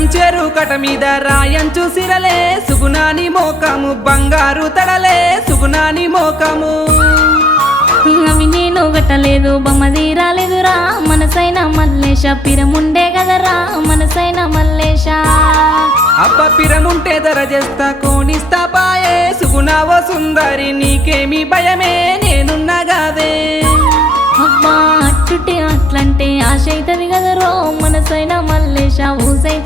పిరం చెరు కట మీద రాయంచు సిరలే సుగుణాని మోకము బంగారు తడలే సుగుణాని మోకము అవి నేను గట్టలేదు బొమ్మది రాలేదురా మనసైన మల్లేశ పిరముండే కదరా మనసైన మల్లేశ అబ్బ పిరముంటే ధర చేస్తా కోనిస్తా పాయే సుగుణావో సుందరి నీకేమి భయమే నేనున్నా గాదే అబ్బా అట్టుటి అట్లంటే ఆశ అవుతుంది కదరో మనసైన మల్లేశ ఊసైన